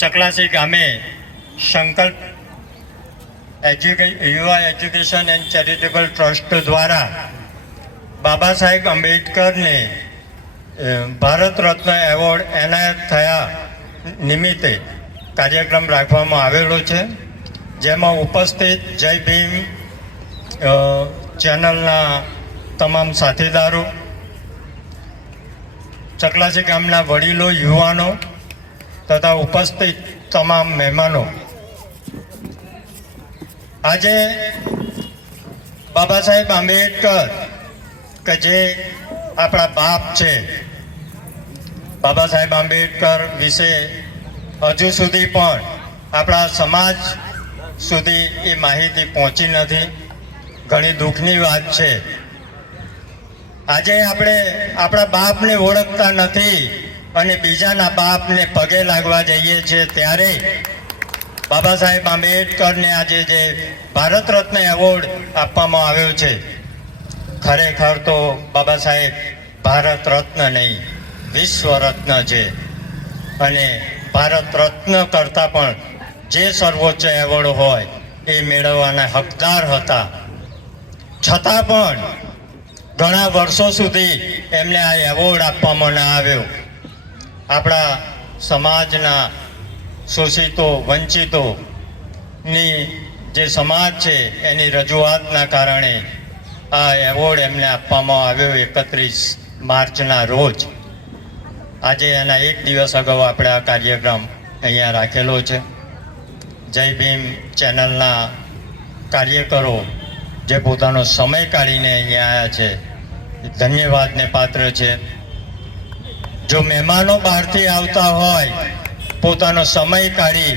ચકલાસી ગામે સંકલ્પ યુવા એજ્યુકેશન એન્ડ ચેરિટેબલ ટ્રસ્ટ દ્વારા બાબા સાહેબ આંબેડકરને ભારત રત્ન એવોર્ડ એનાયત થયા નિમિત્તે કાર્યક્રમ રાખવામાં આવેલો છે, જેમાં ઉપસ્થિત જય ભીમ ચેનલના તમામ સાથીદારો, ચકલાસી ગામના વડીલો, યુવાનો તથા ઉપસ્થિત તમામ મહેમાનો, આજે બાબા સાહેબ આંબેડકર કે જે આપણા બાપ છે, બાબા સાહેબ આંબેડકર વિશે હજુ સુધી પણ આપણા સમાજ સુધી એ માહિતી પહોંચી નથી. ઘણી દુઃખની વાત છે. આજે આપણે આપણા બાપને ઓળખતા નથી અને બીજાના બાપને પગે લાગવા જઈએ છીએ, ત્યારે બાબા સાહેબ આંબેડકરને આજે જે ભારત રત્ન એવોર્ડ આપવામાં આવ્યો છે, ખરેખર તો બાબા સાહેબ ભારત રત્ન નહીં, વિશ્વ રત્ન છે. અને ભારત રત્ન કરતાં પણ જે સર્વોચ્ચ એવોર્ડ હોય એ મેળવવાના હકદાર હતા. છતાં પણ ઘણા વર્ષો સુધી એમને આ એવોર્ડ આપવામાં ન આવ્યો. આપણા સમાજના શોષિતો, વંચિતોની જે સમાજ છે એની રજૂઆતના કારણે આ એવોર્ડ એમને આપવામાં આવ્યો 31 માર્ચના રોજ. આજે એના એક દિવસ અગાઉ આપણે આ કાર્યક્રમ અહીંયા રાખેલો છે. જય ભીમ ચેનલના કાર્યકરો જે પોતાનો સમય કાઢીને અહીંયા આવ્યા છે, ધન્યવાદને પાત્ર છે. જો મહેમાનો બહારથી આવતા હોય, પોતાનો સમય કાઢી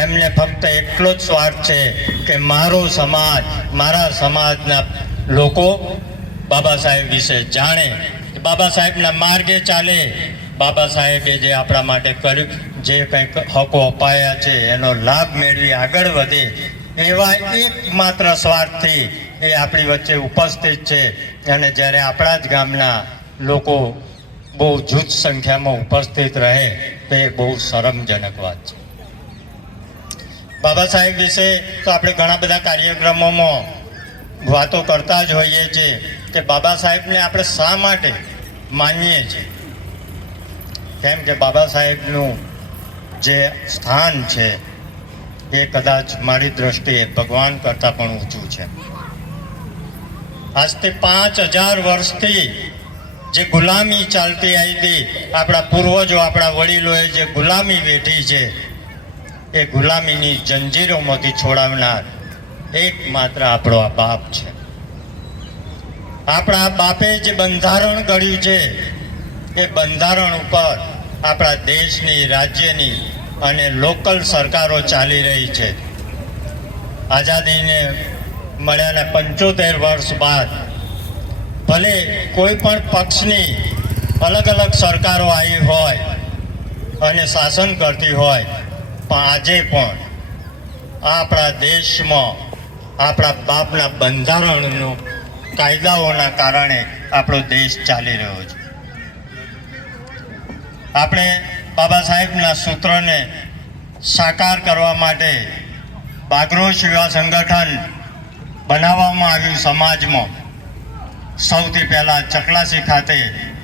એમને ફક્ત એટલો જ સ્વાર્થ છે કે મારો સમાજ, મારા સમાજના લોકો બાબા સાહેબ વિશે જાણે, બાબા સાહેબના માર્ગે ચાલે, બાબા સાહેબે જે આપણા માટે કર્યું, જે કંઈક હકો અપાયા છે એનો લાભ મેળવી આગળ વધે, એવા એકમાત્ર સ્વાર્થથી એ આપણી વચ્ચે ઉપસ્થિત છે. અને જ્યારે આપણા જ ગામના લોકો બહુ જૂથ સંખ્યામાં ઉપસ્થિત રહે તો એ બહુ શરમજનક વાત છે. બાબા સાહેબ વિશે તો આપણે ઘણા બધા કાર્યક્રમોમાં વાતો કરતા જ હોઈએ છીએ કે બાબા સાહેબને આપણે શા માટે માનીએ છીએ. કેમ કે બાબા સાહેબનું જે સ્થાન છે એ કદાચ મારી દ્રષ્ટિએ ભગવાન કરતાં પણ ઊંચું છે. આજથી 5000 વર્ષથી જે ગુલામી ચાલતી આવી હતી, આપણા પૂર્વજો, આપણા વડીલોએ જે ગુલામી વેઠી છે, એ ગુલામીની જંજીરોમાંથી છોડાવનાર એકમાત્ર આપણો આ બાપ છે. આપણા બાપે જે બંધારણ ઘડ્યું છે એ બંધારણ ઉપર આપણા દેશની, રાજ્યની અને લોકલ સરકારો ચાલી રહી છે. આઝાદીને મળ્યાના 75 વર્ષ બાદ ભલે કોઈ પણ પક્ષની અલગ અલગ સરકારો આવી હોય અને શાસન કરતી હોય, પણ આજે પણ આપણા દેશમાં આપણા બાપના બંધારણનું કાયદાઓના કારણે આપણો દેશ ચાલી રહ્યો છે. આપણે બાબા સાહેબના સૂત્રને સાકાર કરવા માટે બાગરોશ યુવા સંગઠન બનાવવામાં આવ્યું. સમાજમાં સૌથી પહેલાં ચકલાસી ખાતે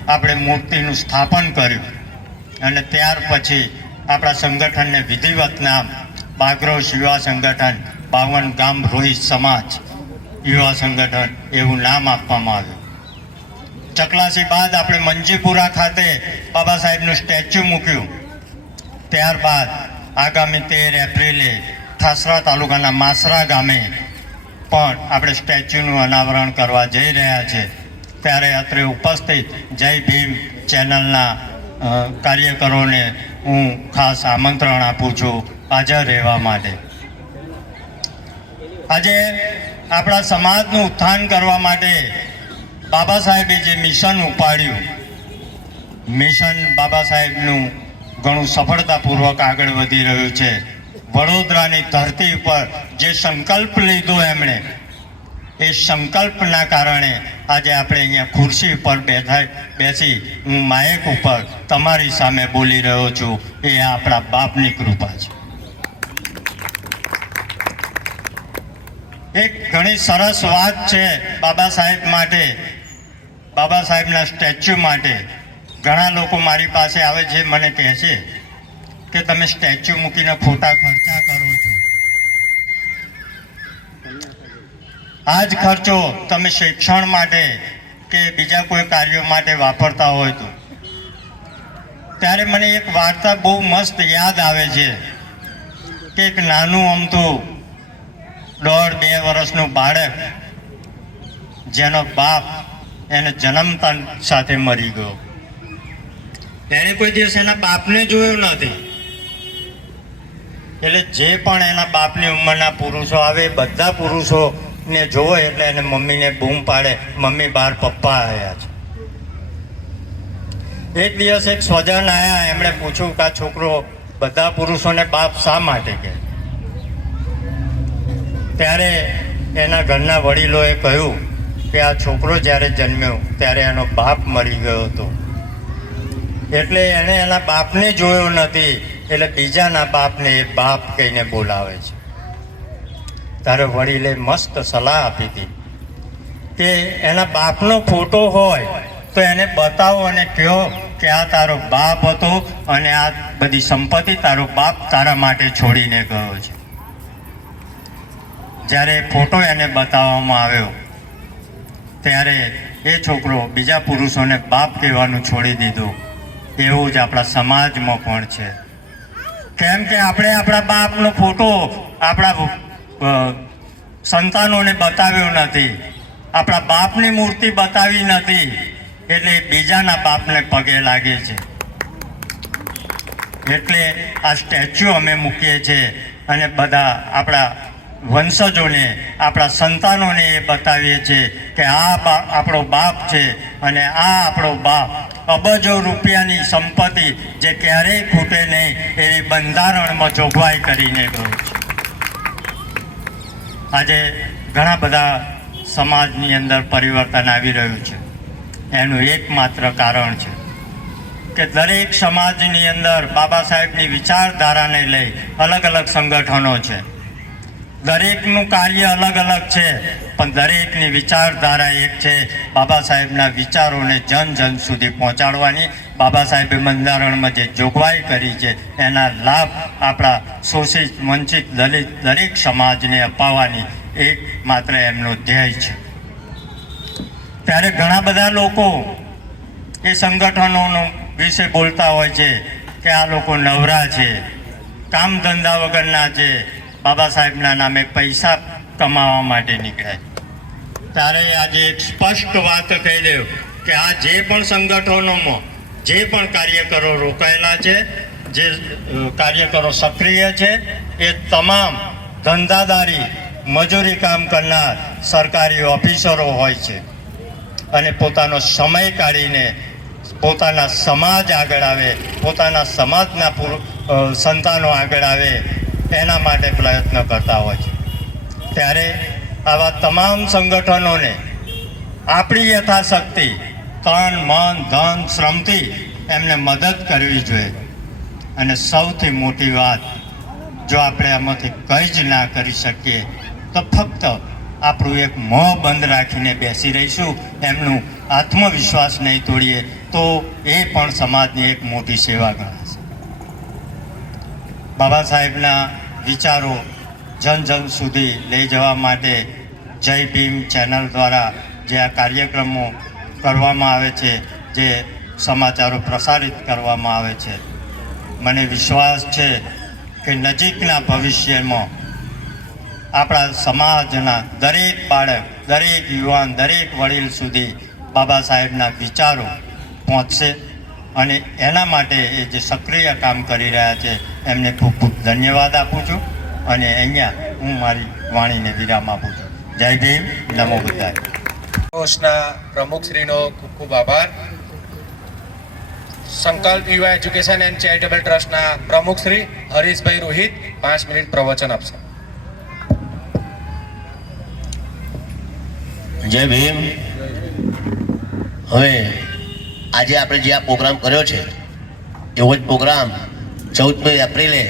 આપણે મૂર્તિનું સ્થાપન કર્યું અને ત્યાર પછી આપણા સંગઠનને વિધિવત નામ બાગરોશ યુવા સંગઠન, 52 ગામ રોહિત સમાજ યુવા સંગઠન એવું નામ આપવામાં આવ્યું. ચકલાસી બાદ આપણે મંજીપુરા ખાતે બાબા સાહેબનું સ્ટેચ્યુ મૂક્યું. ત્યારબાદ આગામી 13 એપ્રિલે ઠાસરા તાલુકાના માસરા ગામે પણ આપણે સ્ટેચ્યુનું અનાવરણ કરવા જઈ રહ્યા છે. ત્યારે અત્રે ઉપસ્થિત જય ભીમ ચેનલના કાર્યકરોને હું ખાસ આમંત્રણ આપું છું હાજર રહેવા માટે. આજે આપણા સમાજનું ઉત્થાન કરવા માટે બાબા સાહેબે જે મિશન ઉપાડ્યું, મિશન બાબા સાહેબનું ઘણું સફળતાપૂર્વક આગળ વધી રહ્યું છે. વડોદરાની ધરતી ઉપર જે સંકલ્પ લીધો એમણે, એ સંકલ્પના કારણે આજે આપણે અહીંયા ખુરશી ઉપર બેસી હું માયક ઉપર તમારી સામે બોલી રહ્યો છું, એ આપણા બાપની કૃપા છે. એક ઘણી સરસ વાત છે બાબા સાહેબ માટે, બાબા સાહેબના સ્ટેચ્યુ માટે. ઘણા લોકો મારી પાસે આવે છે, મને કહે છે કે તમે સ્ટેચ્યુ મૂકીને ખોટા ખર્ચા કરો છો. આ જ ખર્ચો તમે શિક્ષણ માટે કે બીજા કોઈ કાર્યો માટે વાપરતા હોય તો. ત્યારે મને એક વાર્તા બહુ મસ્ત યાદ આવે છે કે એક નાનું અમથું 1.5-2 વર્ષનું બાળક, જેનો બાપ એને જન્મતા સાથે મરી ગયો. એને કોઈ દિવસ એના બાપને જોયો નથી. એટલે જે પણ એના બાપની ઉંમરના પુરુષો આવે, બધા પુરુષોને જોવે એટલે એને મમ્મીને બૂમ પાડે, મમ્મી બહાર પપ્પા આવ્યા છે. એક દિવસ એક સ્વજન આવ્યા, એમણે પૂછ્યું કે આ છોકરો બધા પુરુષોને બાપ શા માટે કહે? ત્યારે એના ઘરના વડીલોએ કહ્યું કે આ છોકરો જ્યારે જન્મ્યો ત્યારે એનો બાપ મરી ગયો હતો, એટલે એણે એના બાપને જોયો નથી, એટલે બીજાના બાપને એ બાપ કહીને બોલાવે છે. ત્યારે વડીલે મસ્ત સલાહ આપી હતી કે એના બાપનો ફોટો હોય તો એને બતાવો અને કહો કે આ તારો બાપ હતો અને આ બધી સંપત્તિ તારો બાપ તારા માટે છોડીને ગયો છે. જ્યારે ફોટો એને બતાવવામાં આવ્યો ત્યારે એ છોકરો બીજા પુરુષોને બાપ કહેવાનું છોડી દીધું. એવું જ આપણા સમાજમાં પણ છે. કેમ કે આપણે આપણા બાપનો ફોટો આપણા સંતાનોને બતાવ્યો નથી, આપણા બાપની મૂર્તિ બતાવી નથી, એટલે બીજાના બાપને પગે લાગે છે. એટલે આ સ્ટેચ્યુ અમે મૂકીએ છીએ અને બધા આપણા વંશજોને, આપણા સંતાનોને એ બતાવીએ છીએ કે આ આપણો બાપ છે અને આ આપણો બાપ અબજો રૂપિયાની સંપત્તિ જે ક્યારેય ખૂટે નહીં એવી બંધારણમાં જોગવાઈ કરીને ગયો છે. આજે ઘણા બધા સમાજની અંદર પરિવર્તન આવી રહ્યું છે. એનું એકમાત્ર કારણ છે કે દરેક સમાજની અંદર બાબા સાહેબની વિચારધારાને લઈ અલગ અલગ સંગઠનો છે. દરેકનું કાર્ય અલગ અલગ છે, પણ દરેકની વિચારધારા એક છે, બાબા સાહેબના વિચારોને જન જન સુધી પહોંચાડવાની. બાબા સાહેબે બંધારણમાં જે જોગવાઈ કરી છે એના લાભ આપણા શોષિત, વંચિત, દલિત દરેક સમાજને અપાવવાની એક માત્ર એમનો ધ્યેય છે. ત્યારે ઘણા બધા લોકો એ સંગઠનોનો વિશે બોલતા હોય છે કે આ લોકો નવરા છે, કામ ધંધા વગરના છે, બાબા સાહેબના નામે પૈસા કમાવા માટે નીકળ્યા. ત્યારે આજે એક સ્પષ્ટ વાત કહી દઉં કે આ જે પણ સંગઠનોમાં જે પણ કાર્યકરો રોકાયેલા છે, જે કાર્યકરો સક્રિય છે, એ તમામ ધંધાદારી, મજૂરી કામ કરનાર સરકારી ઓફિસરો હોય છે અને પોતાનો સમય કાઢીને પોતાના સમાજ આગળ આવે, પોતાના સમાજના સંતાનો આગળ આવે એના માટે પ્રયત્ન કરતા હોય છે. ત્યારે આવા તમામ સંગઠનોને આપણી યથાશક્તિ તન, મન, ધન, શ્રમથી એમને મદદ કરવી જોઈએ. અને સૌથી મોટી વાત, જો આપણે આમાંથી કંઈ જ ના કરી શકીએ તો ફક્ત આપણું એક મોં બંધ રાખીને બેસી રહીશું, એમનું આત્મવિશ્વાસ નહીં તોડીએ તો એ પણ સમાજની એક મોટી સેવા ગણાશે. બાબા સાહેબના વિચારો જન જન સુધી લઈ જવા માટે જય ભીમ ચેનલ દ્વારા જે આ કાર્યક્રમો કરવામાં આવે છે, જે સમાચારો પ્રસારિત કરવામાં આવે છે, મને વિશ્વાસ છે કે નજીકના ભવિષ્યમાં આપણા સમાજના દરેક બાળક, દરેક યુવાન, દરેક વડીલ સુધી બાબા સાહેબના વિચારો પહોંચશે. અને એના માટે એ જે સક્રિય કામ કરી રહ્યા છે એમને ખૂબ ખૂબ ધન્યવાદ આપું છું અને અહીંયા હું મારી વાણીને વિરામ આપું છું. જય ભીમ, નમો બુદ્ધાય. કોષના પ્રમુખશ્રીનો ખૂબ ખૂબ આભાર. સંકલ્પ યુવા એજ્યુકેશન એન્ડ ચેરિટેબલ ટ્રસ્ટના પ્રમુખશ્રી હરીશભાઈ રોહિત 5 મિનિટ પ્રવચન આપશે. જય ભીમ. હવે આજે આપણે જે આ પ્રોગ્રામ કર્યો છે એવો જ પ્રોગ્રામ 14મી એપ્રિલે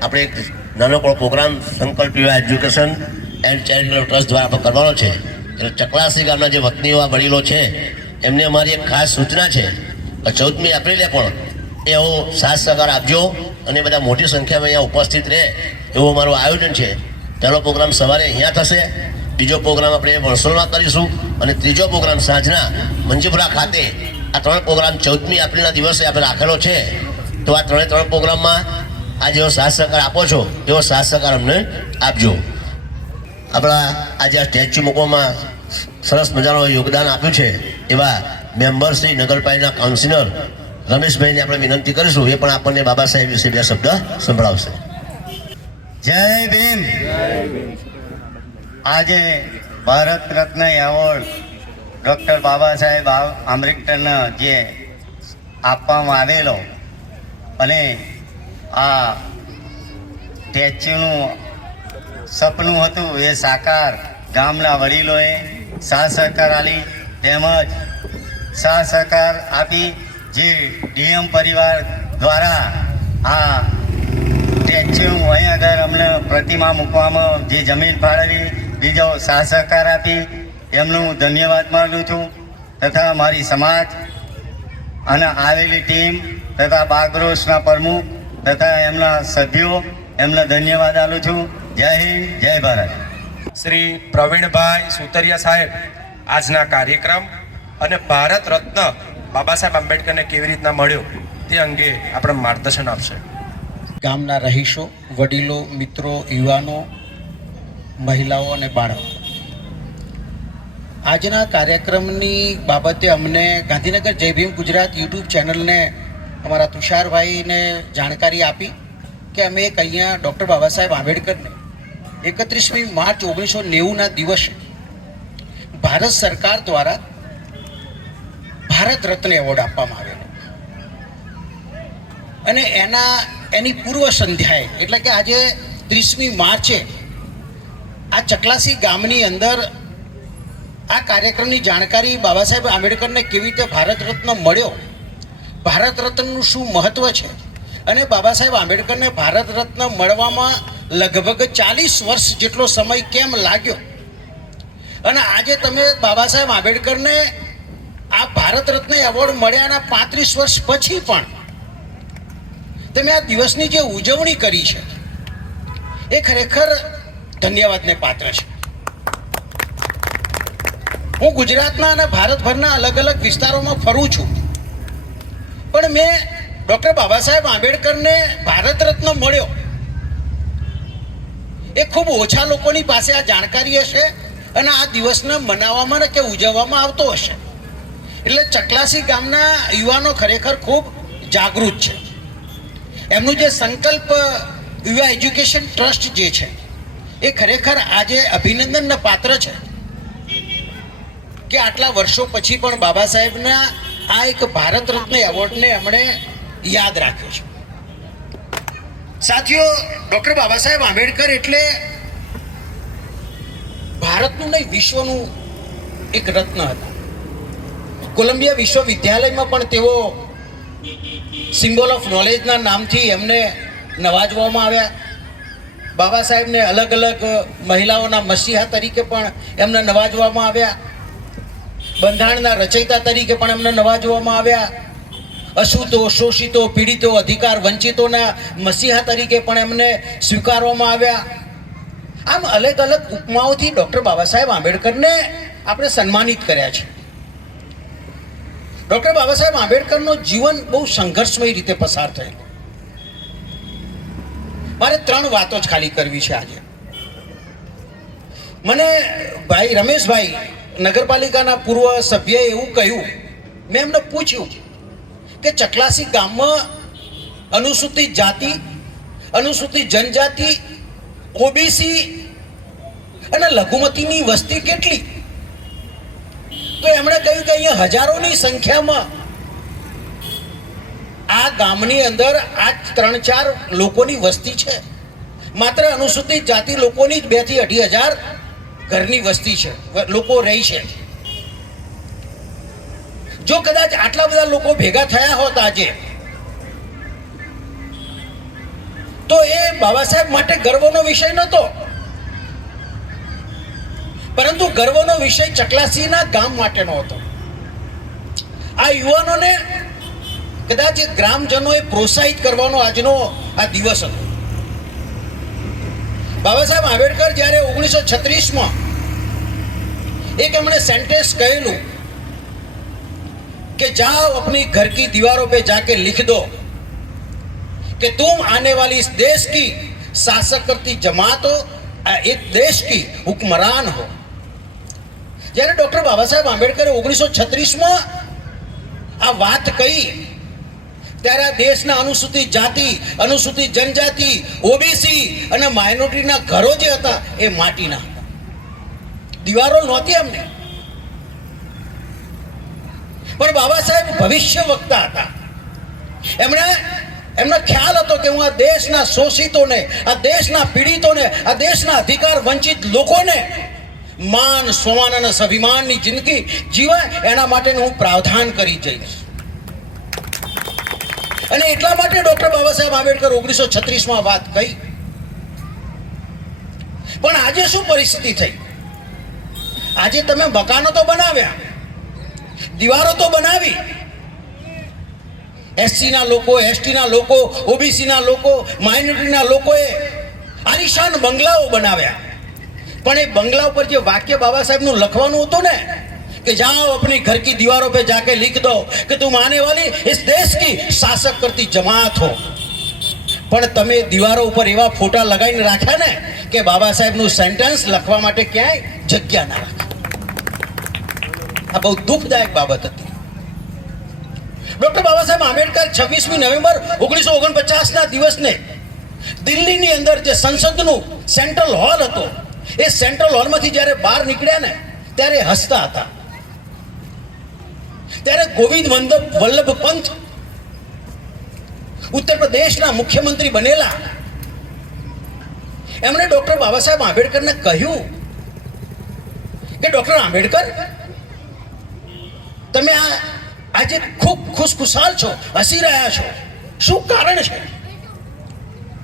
આપણે એક નાનકડો પ્રોગ્રામ સંકલ્પ યુવા એજ્યુકેશન એન્ડ ચેરિટેબલ ટ્રસ્ટ દ્વારા આપણે કરવાનો છે. એટલે ચકલાસી ગામના જે વતનીઓ વડીલો છે એમને અમારી એક ખાસ સૂચના છે કે 14મી એપ્રિલે પણ એવો સાથ સહકાર આપજો અને બધા મોટી સંખ્યામાં અહીંયા ઉપસ્થિત રહે એવું અમારું આયોજન છે. પહેલો પ્રોગ્રામ સવારે અહીંયા થશે, બીજો પ્રોગ્રામ આપણે વરસોલમાં કરીશું અને ત્રીજો પ્રોગ્રામ સાંજના મંજીપુરા ખાતે. આ 3 પ્રોગ્રામ 14મી એપ્રિલના દિવસે આપણે રાખેલો છે. તો આ 3 પ્રોગ્રામમાં આ જેવો સાથ સહકાર આપો છો એવો સાથ સહકાર અમને આપજો. આપણા આજે આ સ્ટેચ્યુ મૂકવામાં સરસ મજાનું યોગદાન આપ્યું છે એવા મેમ્બર શ્રી નગરપાલિકાના કાઉન્સિલર રમેશભાઈને આપણે વિનંતી કરીશું, એ પણ આપણને બાબા સાહેબ વિશે 2 શબ્દ સંભળાવશે. જય ભીમ. આજે ભારત રત્ન એવોર્ડ ડૉક્ટર બાબા સાહેબ આંબેડકરને જે આપવામાં આવેલો અને આ સ્ટેચ્યુનું સપનું હતું એ સાકાર ગામના વડીલોએ સાથ સહકાર આપી, તેમજ સાથ સહકાર આપી જે ડીએમ પરિવાર દ્વારા આ સ્ટેચ્યુ અહીં આગળ અમને પ્રતિમા મૂકવામાં જે જમીન ફાળવી, બીજો સાથ સહકાર આપી એમનું ધન્યવાદ માનું છું. તથા મારી સમાજ અને આવેલી ટીમ તથા બાગરોસના પ્રમુખ તથા એમના સભ્યો એમને ધન્યવાદ આપું છું. જય હિન્દ, જય ભારત. શ્રી પ્રવીણભાઈ સુતરિયા સાહેબ આજના કાર્યક્રમ અને ભારત રત્ન બાબા સાહેબ આંબેડકરને કેવી રીતના મળ્યો તે અંગે આપણે માર્ગદર્શન આપશે. ગામના રહીશો, વડીલો, મિત્રો, યુવાનો, મહિલાઓ અને બાળકો, આજના કાર્યક્રમની બાબતે અમને ગાંધીનગર જય ભીમ ગુજરાત યુટ્યુબ ચેનલને અમારા તુષારભાઈને જાણકારી આપી કે અમે એક અહીંયા ડૉક્ટર બાબા સાહેબ આંબેડકરને 31મી માર્ચ 1990ના દિવસે ભારત સરકાર દ્વારા ભારત રત્ન એવોર્ડ આપવામાં આવેલો અને એની પૂર્વ સંધ્યાએ એટલે કે આજે 30મી માર્ચે આ ચકલાસી ગામની અંદર આ કાર્યક્રમની જાણકારી બાબા સાહેબ આંબેડકરને કેવી રીતે ભારત રત્ન મળ્યો, ભારત રત્નનું શું મહત્વ છે અને બાબા સાહેબ આંબેડકરને ભારત રત્ન મળવામાં લગભગ 40 વર્ષ જેટલો સમય કેમ લાગ્યો અને આજે તમે બાબા સાહેબ આંબેડકરને આ ભારત રત્ન એવોર્ડ મળ્યાના 35 વર્ષ પછી પણ તમે આ દિવસની જે ઉજવણી કરી છે એ ખરેખર ધન્યવાદને પાત્ર છે. હું ગુજરાતના અને ભારતભરના અલગ અલગ વિસ્તારોમાં ફરું છું, પણ મેં ડૉક્ટર બાબા સાહેબ આંબેડકરને ભારત રત્ન મળ્યો એ ખૂબ ઓછા લોકોની પાસે આ જાણકારી હશે અને આ દિવસને મનાવવામાં કે ઉજવવામાં આવતો હશે. એટલે ચકલાસી ગામના યુવાનો ખરેખર ખૂબ જાગૃત છે. એમનું જે સંકલ્પ યુવા એજ્યુકેશન ટ્રસ્ટ જે છે એ ખરેખર આજે અભિનંદનના પાત્ર છે કે આટલા વર્ષો પછી પણ બાબા સાહેબના આ એક ભારત રત્ન એવોર્ડને એમણે યાદ રાખ્યો છે. સાથીઓ, ડૉક્ટર બાબા સાહેબ આંબેડકર એટલે ભારતનું નહીં વિશ્વનું એક રત્ન હતા. કોલંબિયા વિશ્વવિદ્યાલયમાં પણ તેઓ સિમ્બોલ ઓફ નોલેજના નામથી એમને નવાજવામાં આવ્યા. બાબા સાહેબને અલગ અલગ મહિલાઓના મસીહા તરીકે પણ એમને નવાજવામાં આવ્યા. બંધારણના રચયિતા તરીકે પણ એમને નવાજવામાં આવ્યા. અછૂતો, શોષિતો, પીડિતો, અધિકાર વંચિતોના મસીહા તરીકે પણ એમને સ્વીકારવામાં આવ્યા. આમ અલગ અલગ ઉપમાઓથી ડૉક્ટર બાબા સાહેબ આંબેડકરને આપણે સન્માનિત કર્યા છે. ડૉક્ટર બાબા સાહેબ આંબેડકરનું જીવન બહુ સંઘર્ષમય રીતે પસાર થયેલું. મારે 3 વાતો જ ખાલી કરવી છે આજે. મને ભાઈ રમેશભાઈ નગરપાલિકાના પૂર્વ સભ્યએ એવું કહ્યું, મેં એમને પૂછ્યું કે ચકલાસી ગામમાં અનુસૂચિત જાતિ, અનુસૂચિત જનજાતિ, ઓબીસી અને લઘુમતીની વસ્તી કેટલી? તો એમણે કહ્યું કે અહીંયા હજારોની સંખ્યામાં આ ગામની અંદર આ 3-4 લોકોની વસ્તી છે. માત્ર અનુસૂચિત જાતિ લોકોની જ 2 થી 2.5 હજાર ઘરની વસ્તી છે, લોકો રહી છે. જો કદાચ આટલા બધા લોકો ભેગા થયા હોત આજે, તો એ બાબા સાહેબ માટે ગર્વનો વિષય નહોતો, પરંતુ ગર્વનો વિષય ચકલાસીના ગામ માટેનો હતો. આ યુવાનોને કદાચ ગ્રામજનોએ પ્રોત્સાહિત કરવાનો આજનો આ દિવસ હતો. બાબા સાહેબ આંબેડકર જ્યારે 1936માં એક એમણે સેન્ટેન્સ કહેલું कि जाओ अपनी घर की दीवारों पे जाके लिख दो कि तुम आने वाली इस देश की शासक करती जमात हो, एक देश की हुक्मरान हो. જ્યારે ડોક્ટર બાબા સાહેબ આંબેડકરે 1936માં આ વાત કહી ત્યારે આ દેશના અનુસૂચિત જાતિ, અનુસૂચિત જનજાતિ, ઓબીસી અને માઇનોરિટીના ઘરો જે હતા એ માટીના હતા, દીવારો નહોતી એમને. પણ બાબા સાહેબ ભવિષ્ય વક્તા હતા. એમનો ખ્યાલ હતો કે હું આ દેશના શોષિતોને, આ દેશના પીડિતોને, આ દેશના અધિકાર વંચિત લોકોને માન, સ્વમાન અને સ્વાભિમાનની જિંદગી જીવે એના માટેનું હું પ્રાવધાન કરી જઈશ. અને એટલા માટે ડોક્ટર બાબા સાહેબ આંબેડકર 1936માં વાત કહી. પણ આજે શું પરિસ્થિતિ થઈ? આજે તમે મકાનો તો બનાવ્યા, દીવારો તો બનાવી, એસસીના લોકો, એસટીના લોકો, ઓબીસીના લોકો, માઇનોરિટીના લોકોએ આલિશાન બંગલાઓ બનાવ્યા. પણ એ બંગલા ઉપર જે વાક્ય બાબા સાહેબનું લખવાનું હતું ને कि जाओ अपनी घर की दीवारों पे जाके लिख दो कि तुम आने वाली इस देश की शासक करती जमात हो, પણ તમે દીવારો ઉપર એવા ફોટા લગાવીને રાખ્યા ને કે બાબા સાહેબનું સેન્ટેન્સ લખવા માટે ક્યાંય જગ્યા ના રાખે. આ બહુ દુઃખદાયક બાબત હતી. ડોક્ટર બાબા સાહેબ આંબેડકર 26મી નવેમ્બર 1949ના દિવસને દિલ્હીની અંદર જે સંસદનું સેન્ટ્રલ હોલ હતો, એ સેન્ટ્રલ હોલમાંથી જ્યારે બહાર નીકળ્યા ને ત્યારે હસતા હતા. ત્યારે ગોવિંદ વલ્લભ પંત ઉત્તર પ્રદેશના મુખ્યમંત્રી બનેલા, એમણે ડોક્ટર બાબા સાહેબ આંબેડકરને કહ્યું કે ડોક્ટર આંબેડકર, તમે આજે ખૂબ ખુશખુશાલ છો, હસી રહ્યા છો, શું કારણ છે?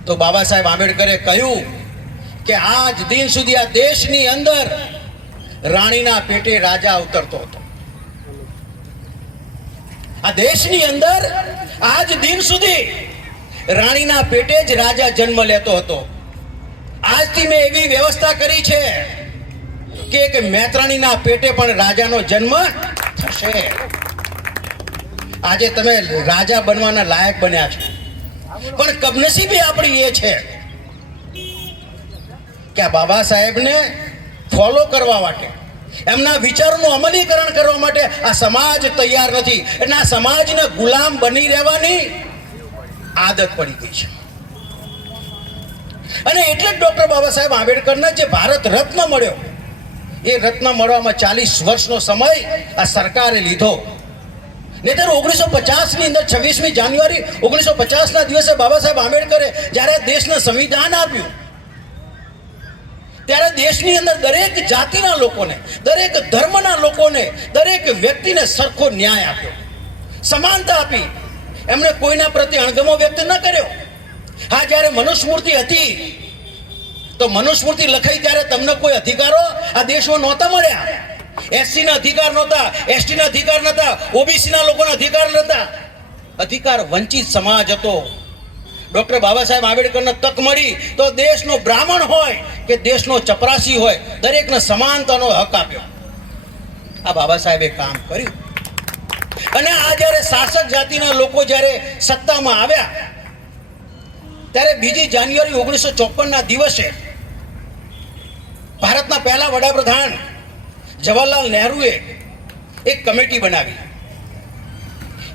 તો બાબા સાહેબ આંબેડકરે કહ્યું કે આજ દિન સુધી આ દેશની અંદર રાણીના પેટે રાજા અવતરતો હતો. આ દેશની અંદર આજ દિન સુધી રાણીના પેટે જ રાજા જન્મ લેતો હતો. આજથી મેં એવી વ્યવસ્થા કરી છે કે એક મૈત્રાણીના પેટે પણ રાજાનો જન્મ થશે. આજે તમે રાજા બનવાના લાયક બન્યા છો, પણ કમનસીબી આપણી એ છે કે આ બાબા સાહેબને ફોલો કરવા માટે, એમના વિચારોનું અમલીકરણ કરવા માટે આ સમાજ તૈયાર નથી. એટલે આ સમાજને ગુલામ બની રહેવાની આદત પડી ગઈ છે. અને એટલે જ ડોક્ટર બાબા સાહેબ આંબેડકરને જે ભારત રત્ન મળ્યો, એ રત્ન મળવામાં 40 વર્ષનો સમય આ સરકારે લીધો. નહીંતર 1950ની અંદર 26મી જાન્યુઆરી 1950ના દિવસે બાબા સાહેબ આંબેડકરે જ્યારે દેશને સંવિધાન આપ્યું, ત્યારે દેશની અંદર દરેક જાતિના લોકોને, દરેક ધર્મના લોકોને, દરેક વ્યક્તિને સરખો ન્યાય આપ્યો, સમાનતા આપી. એમણે કોઈના પ્રત્યે અણગમો વ્યક્ત ન કર્યો. હા, જ્યારે મનુસ્મૃતિ હતી તો મનુસ્મૃતિ લખાઈ ત્યારે તમને કોઈ અધિકારો આ દેશમાં નહોતા મળ્યા. એસસીના અધિકાર નહોતા, એસટીના અધિકાર નહોતા, ઓબીસીના લોકોના અધિકાર નહોતા. અધિકાર વંચિત સમાજ હતો. ડોક્ટર બાબા સાહેબ આંબેડકરને તક મળી તો દેશનો બ્રાહ્મણ હોય કે દેશનો ચપરાસી હોય, દરેકને સમાનતાનો હક આપ્યો. આ બાબા સાહેબે કામ કર્યું. અને આ જ્યારે શાસક જાતિના લોકો જ્યારે સત્તામાં આવ્યા, ત્યારે 2 જાન્યુઆરી 1954ના દિવસે ભારતના પહેલા વડાપ્રધાન જવાહરલાલ નહેરુએ એક કમિટી બનાવી.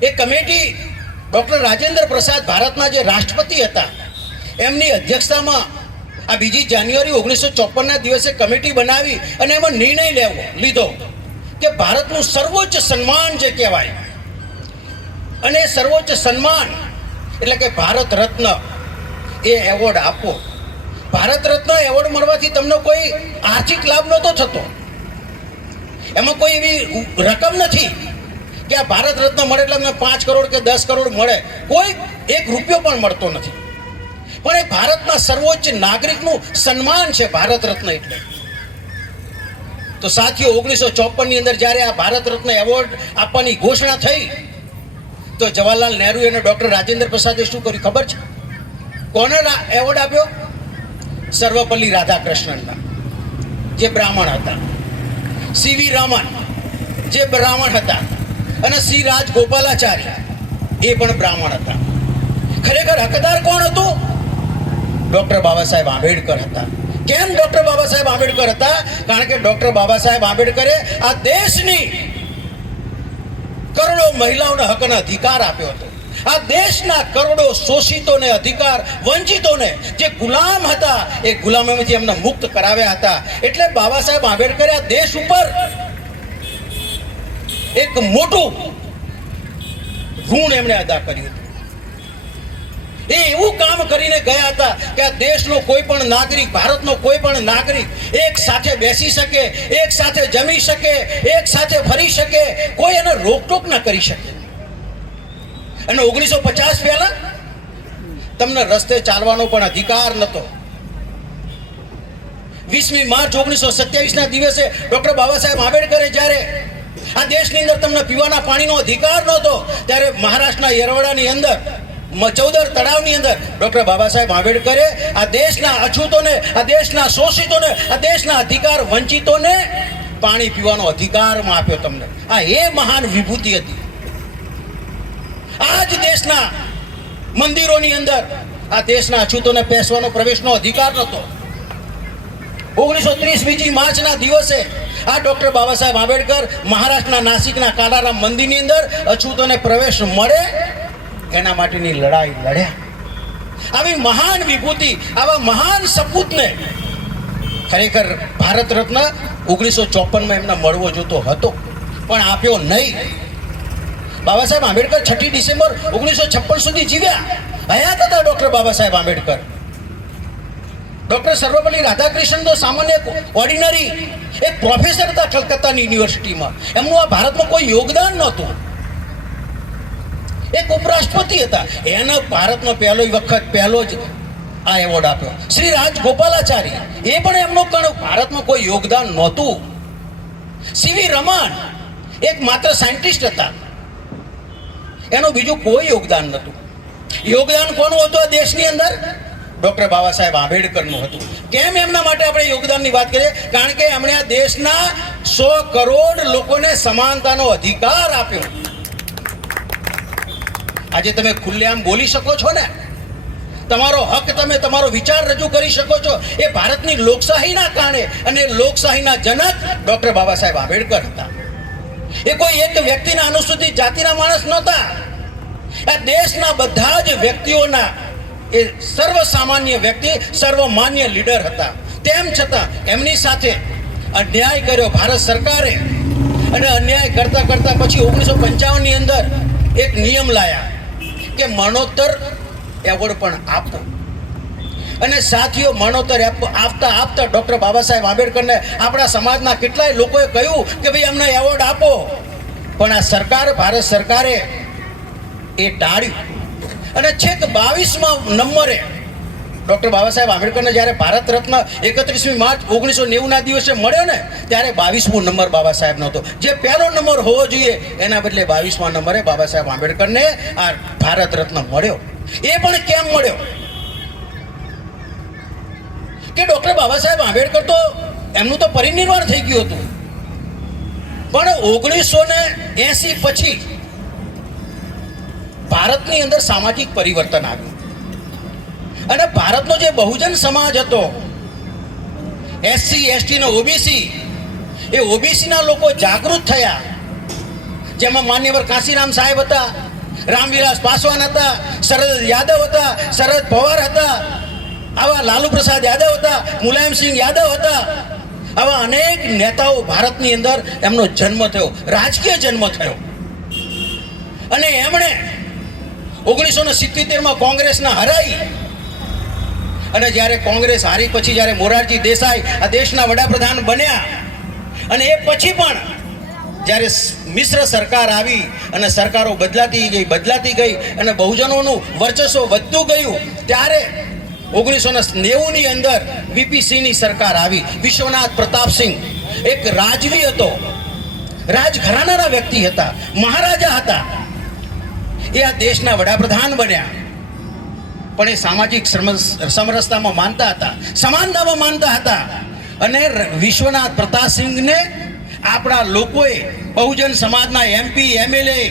એ કમિટી ડોક્ટર રાજેન્દ્ર પ્રસાદ, ભારતના જે રાષ્ટ્રપતિ હતા, એમની અધ્યક્ષતામાં આ 2 જાન્યુઆરી 1954ના દિવસે કમિટી બનાવી અને એમાં નિર્ણય લીધો કે ભારતનું સર્વોચ્ચ સન્માન જે કહેવાય, અને સર્વોચ્ચ સન્માન એટલે કે ભારત રત્ન, એ એવોર્ડ આપો. ભારત રત્ન એવોર્ડ મળવાથી તમને કોઈ આર્થિક લાભ નહોતો થતો, એમાં કોઈ એવી રકમ નથી, કે આ ભારત રત્ન મળે એટલે અમને 5 કરોડ કે 10 કરોડ મળે, કોઈ 1 રૂપિયો પણ મળતો નથી. પણ એ ભારતના સર્વોચ્ચ નાગરિકનું સન્માન છે ભારત રત્ન એટલે. તો સાથીઓ 1954 ની અંદર જ્યારે આ ભારત રત્ન એવોર્ડ આપવાની ઘોષણા થઈ તો જવાહરલાલ નહેરુ અને ડોક્ટર રાજેન્દ્ર પ્રસાદે શું કર્યું ખબર છે? કોને એવોર્ડ આપ્યો? સર્વપલ્લી રાધાકૃષ્ણનના, જે બ્રાહ્મણ હતા, સીવી રામન જે બ્રાહ્મણ હતા, અને સી રાજગોપાલાચારી એ પણ બ્રાહ્મણ હતા. ખરેખર હકદાર કોણ હતું? ડોક્ટર બાબા સાહેબ આંબેડકર હતા. કેમ ડોક્ટર બાબા સાહેબ આંબેડકર હતા? કારણ કે ડોક્ટર બાબા સાહેબ આંબેડકરે આ દેશની કરોડો મહિલાઓને હકનો અધિકાર આપ્યો હતો. આ દેશના કરોડો શોષિતોને, અધિકાર વંચિતોને, જે ગુલામ હતા એ ગુલામીમાંથી એમને મુક્ત કરાવ્યા હતા. એટલે બાબા સાહેબ આંબેડકરે આ દેશ ઉપર એક મોટું ઋણ એમણે અદા કર્યું હતું. એ એવું કામ કરીને ગયા હતા કે આ દેશનો કોઈ પણ નાગરિક, ભારતનો કોઈ પણ નાગરિક એક સાથે બેસી શકે, એક સાથે જમી શકે, એક સાથે ફરી શકે, કોઈ એને રોકટોક ન કરી શકે. અને 1950 પહેલા તમને રસ્તે ચાલવાનો પણ અધિકાર નહોતો. 20મી માર્ચ 1927 ના દિવસે ડોક્ટર બાબા સાહેબ આંબેડકરે જ્યારે આ દેશની અંદર તમને પીવાના પાણીનો અધિકાર નહોતો, ત્યારે મહારાષ્ટ્રના યરવડાની અંદર ચૌદર તળાવની અંદર ડોક્ટર બાબા સાહેબ આંબેડકરે આ દેશના અછૂતોને, આ દેશના શોષિતોને, આ દેશના અધિકાર વંચિતોને પાણી પીવાનો અધિકારમાં આપ્યો તમને. આ એ મહાન વિભૂતિ હતી. આ જ દેશના મંદિરોની અંદર આ દેશના અછૂતોને બેસવાનો પ્રવેશનો અધિકાર નહોતો. 1930 બીજી માર્ચના દિવસે આ ડોક્ટર બાબા સાહેબ આંબેડકર મહારાષ્ટ્રના નાસિકના કાલારામ મંદિરની અંદર અછૂતોને પ્રવેશ મળે એના માટેની લડાઈ લડ્યા. આવી મહાન વિભૂતિ, આવા મહાન સપૂતને ખરેખર ભારત રત્ન 1954માં એમને મળવો જોતો હતો પણ આપ્યો નહીં. બાબા સાહેબ આંબેડકર 6 ડિસેમ્બર 1956 સુધી જીવ્યા, હયાત હતા ડોક્ટર બાબા સાહેબ આંબેડકર. ડોક્ટર સર્વપલ્લી રાધાકૃષ્ણન તો સામાન્ય ઓર્ડિનરી એક પ્રોફેસર હતા કલકત્તાની યુનિવર્સિટીમાં. એમનું આ ભારતમાં કોઈ યોગદાન નહોતું. એક ઉપરાષ્ટ્રપતિ હતા, એને ભારતનો પહેલો જ આ એવોર્ડ આપ્યો. શ્રી રાજગોપાલાચારી, એ પણ એમનો ભારતમાં કોઈ યોગદાન નહોતું. સીવી રમન એક માત્ર સાયન્ટિસ્ટ હતા, એનું બીજું કોઈ યોગદાન નહોતું. યોગદાન કોનું હતું આ દેશની અંદર? ડોક્ટર બાબા સાહેબ આંબેડકરનું હતું. કેમ એમના માટે આપણે યોગદાનની વાત કરીએ? કારણ કે એમણે આ દેશના 100 કરોડ લોકોને સમાનતાનો અધિકાર આપ્યો. આજે તમે ખુલ્લેઆમ બોલી શકો છો ને, તમારો હક, તમે તમારો વિચાર રજૂ કરી શકો છો. એ ભારતની લોકશાહીના કારણે, અને લોકશાહીના જનક ડોક્ટર બાબા સાહેબ આંબેડકર હતા. એ કોઈ એક વ્યક્તિના અનુસૂચિત જાતિના માણસ નહોતા. આ દેશના બધા જ વ્યક્તિઓના એ સર્વસામાન્ય વ્યક્તિ, સર્વમાન્ય લીડર હતા. તેમ છતાં એમની સાથે અન્યાય કર્યો ભારત સરકારે, અને અન્યાય કરતા કરતા પછી 1955ની અંદર એક નિયમ લાયા કે મરણોત્તર એવોર્ડ પણ આપો. અને સાથીઓ, મરણોત્તર આપતા આપતા ડોક્ટર બાબા સાહેબ આંબેડકરને આપણા સમાજના કેટલાય લોકોએ કહ્યું કે ભાઈ અમને એવોર્ડ આપો, પણ આ સરકાર, ભારત સરકારે એ ટાળ્યું. અને છેક 22મા નંબરે ડોક્ટર બાબા સાહેબ આંબેડકરને જ્યારે ભારત રત્ન 31મી માર્ચ 1990 ના દિવસે મળ્યો ને, ત્યારે 22મો નંબર બાબા સાહેબનો હતો. જે પહેલો નંબર હોવો જોઈએ એના બદલે 22મા નંબરે બાબા સાહેબ આંબેડકરને આ ભારત રત્ન મળ્યો. એ પણ કેમ મળ્યો? કે ડોક્ટર બાબા સાહેબ આંબેડકર તો એમનું તો પરિનિર્વાણ થઈ ગયું હતું, પણ 1980 પછી ભારતની અંદર સામાજિક પરિવર્તન આવ્યું. અને ભારતનો જે બહુજન સમાજ હતો, એસસી, એસટી ને ઓબીસી, એ ઓબીસીના લોકો જાગૃત થયા. જેમાં માન્યવર કાશીરામ સાહેબ હતા, રામવિલાસ પાસવાન હતા, શરદ યાદવ હતા, શરદ પવાર હતા, આવા લાલુ પ્રસાદ યાદવ હતા, મુલાયમસિંહ યાદવ હતા. આવા અનેક નેતાઓ ભારતની અંદર એમનો જન્મ થયો, રાજકીય જન્મ થયો. અને એમણે 1977માં કોંગ્રેસના હરાઈ. અને જ્યારે કોંગ્રેસ હારી પછી જ્યારે મોરારજી દેસાઈ આ દેશના વડાપ્રધાન બન્યા, અને એ પછી પણ જ્યારે મિશ્ર સરકાર આવી અને સરકારો બદલાતી ગઈ અને બહુજનોનું વર્ચસ્વ વધતું ગયું, ત્યારે 1990ની અંદર વીપીસીની સરકાર આવી. વિશ્વનાથ પ્રતાપસિંહ એક રાજવી હતો, રાજઘરાનાના વ્યક્તિ હતા, મહારાજા હતા. એ આ દેશના વડાપ્રધાન બન્યા, પણ એ સામાજિક સમરસતામાં માનતા હતા, સમાનતામાં માનતા હતા. અને વિશ્વનાથ પ્રતાપસિંહને આપણા લોકોએ, બહુજન સમાજના MP MLA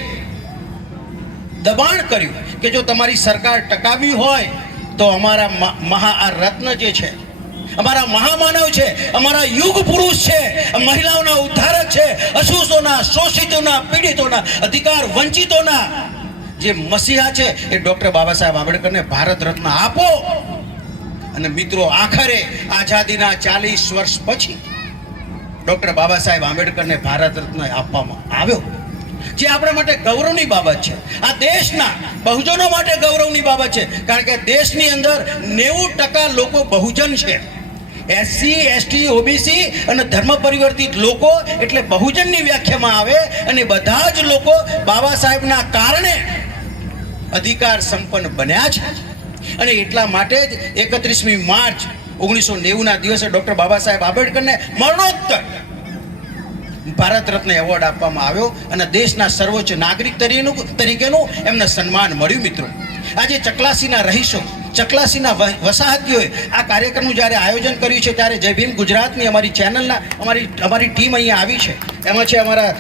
દબાણ કર્યું કે જો તમારી સરકાર ટકાવી હોય તો અમારા આ રત્ન જે છે, અમારા મહામાનવ છે, અમારા યુગ પુરુષ છે, મહિલાઓના ઉદ્ધારક છે, અશુષોના, શોષિતોના, પીડિતોના, અધિકાર વંચિતોના જે મસીહા છે એ ડૉક્ટર બાબા સાહેબ આંબેડકરને ભારત રત્ન આપો. અને મિત્રો, આખરે આઝાદીના 40 વર્ષ પછી ડૉક્ટર બાબા સાહેબ આંબેડકરને ભારત રત્ન આપવામાં આવ્યો, જે આપણા માટે ગૌરવની બાબત છે. આ દેશના બહુજનો માટે ગૌરવની બાબત છે, કારણ કે દેશની અંદર 90% લોકો બહુજન છે. SC ST OBC અને ધર્મ પરિવર્તિત લોકો એટલે બહુજનની વ્યાખ્યામાં આવે. અને બધા જ લોકો બાબા સાહેબના કારણે અધિકાર સંપન્ન બન્યા છે. અને એટલા માટે જ 31મી માર્ચ 1990ના દિવસે ડૉક્ટર બાબા સાહેબ આંબેડકરને મરણોત્તર ભારત રત્ન એવોર્ડ આપવામાં આવ્યો અને દેશના સર્વોચ્ચ નાગરિક તરીકેનું એમને સન્માન મળ્યું. મિત્રો, આજે ચકલાસીના રહીશો, ચકલાસીના વસાહતીઓએ આ કાર્યક્રમનું જ્યારે આયોજન કર્યું છે, ત્યારે જય ભીમ ગુજરાતની અમારી ચેનલના અમારી ટીમ અહીંયા આવી છે. એમાં છે અમારા